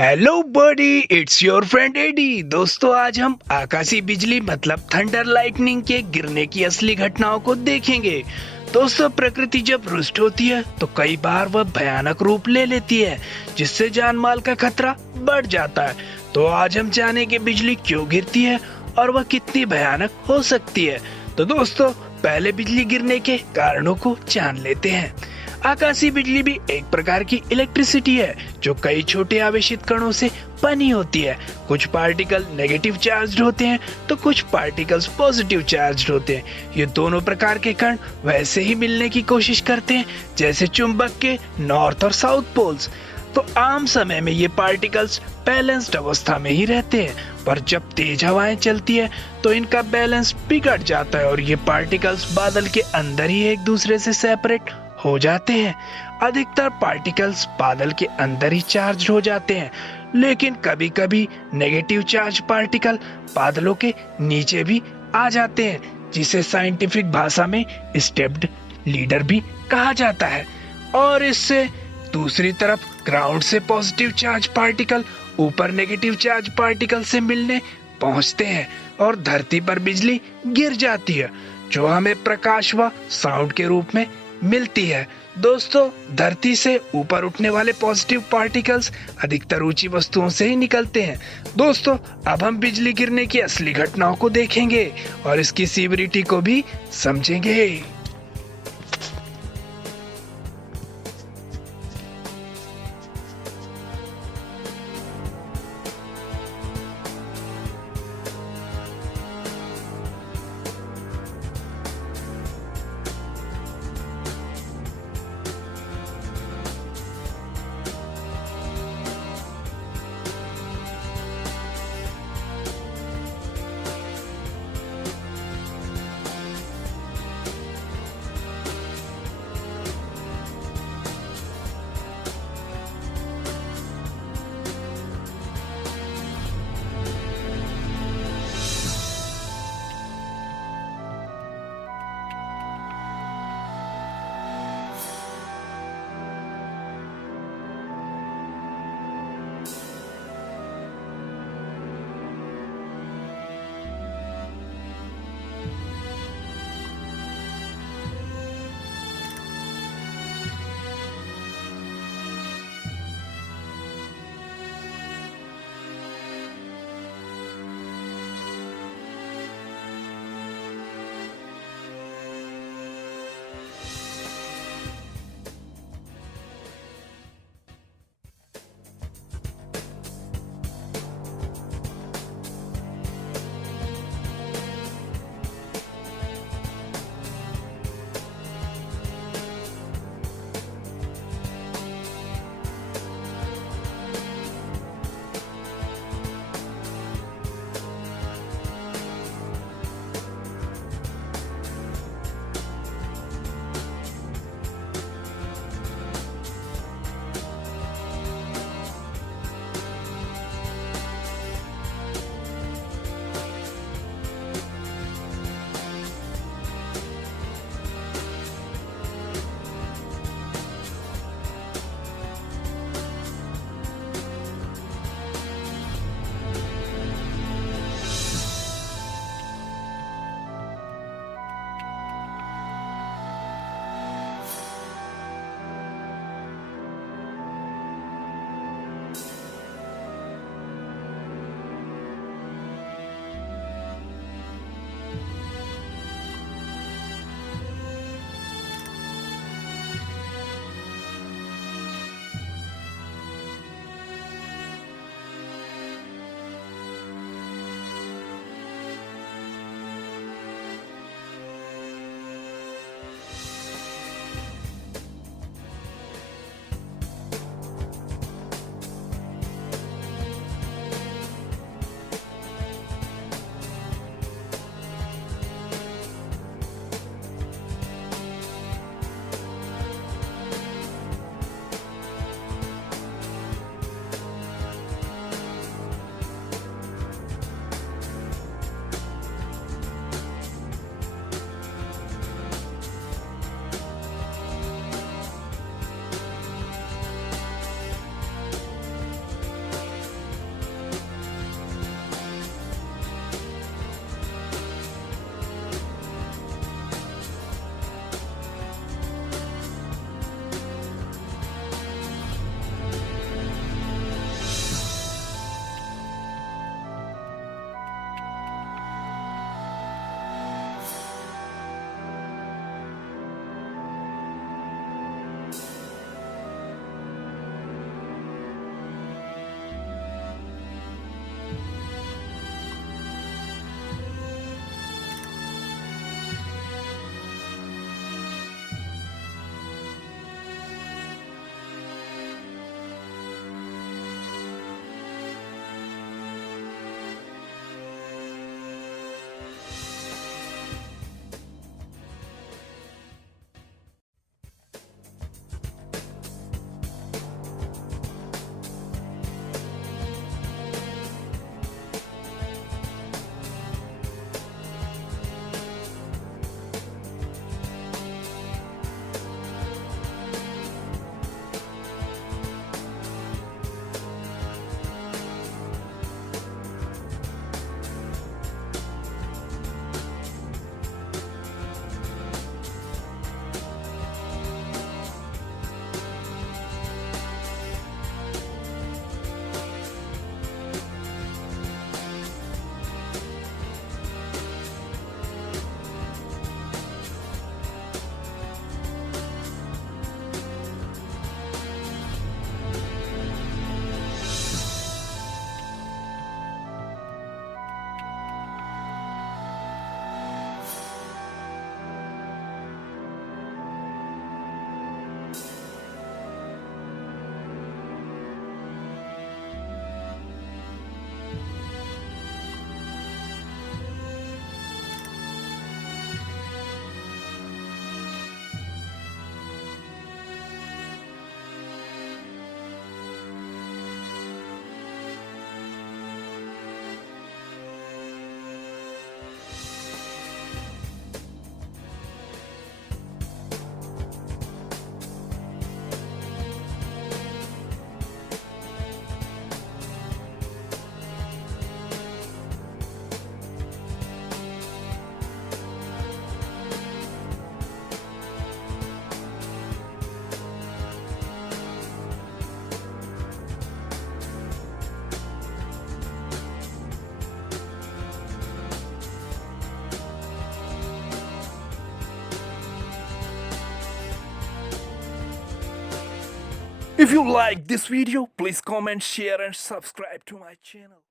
Hello buddy, it's your friend Eddie. दोस्तों, आज हम आकाशी बिजली मतलब थंडर लाइटनिंग के गिरने की असली घटनाओं को देखेंगे। दोस्तों, प्रकृति जब रुष्ट होती है तो कई बार वह भयानक रूप ले लेती है, जिससे जान माल का खतरा बढ़ जाता है। तो आज हम जानेंगे बिजली क्यों गिरती है और वह कितनी भयानक हो सकती है। तो दोस्तों, पहले बिजली गिरने के कारणों को जान लेते हैं। आकाशीय बिजली भी एक प्रकार की इलेक्ट्रिसिटी है जो कई छोटे आवेशित कणों से बनी होती है। कुछ पार्टिकल नेगेटिव चार्ज्ड होते हैं तो कुछ पार्टिकल्स पॉजिटिव चार्ज्ड होते हैं। ये दोनों प्रकार के कण वैसे ही मिलने की कोशिश करते हैं जैसे चुंबक के नॉर्थ और साउथ पोल्स। तो आम समय में ये पार्टिकल्स बैलेंस्ड अवस्था में ही रहते हैं, पर जब तेज हवाएं चलती है तो इनका बैलेंस बिगड़ जाता है और ये पार्टिकल्स बादल के अंदर ही एक दूसरे से सेपरेट हो जाते हैं। अधिकतर पार्टिकल्स बादल के अंदर ही चार्ज हो जाते हैं, लेकिन कभी-कभी नेगेटिव चार्ज पार्टिकल बादलों के नीचे भी आ जाते हैं, जिसे साइंटिफिक भाषा में स्टेप्ड लीडर भी कहा जाता है। और इससे दूसरी तरफ ग्राउंड से पॉजिटिव चार्ज पार्टिकल ऊपर नेगेटिव चार्ज पार्टिकल से मिलने पहुंचते हैं और धरती पर बिजली गिर जाती है, जो हमें प्रकाश व साउंड के रूप में मिलती है। दोस्तों, धरती से ऊपर उठने वाले पॉजिटिव पार्टिकल्स अधिकतर ऊंची वस्तुओं से ही निकलते हैं। दोस्तों, अब हम बिजली गिरने की असली घटनाओं को देखेंगे और इसकी सीवरिटी को भी समझेंगे। If you like this video, please comment, share and subscribe to my channel.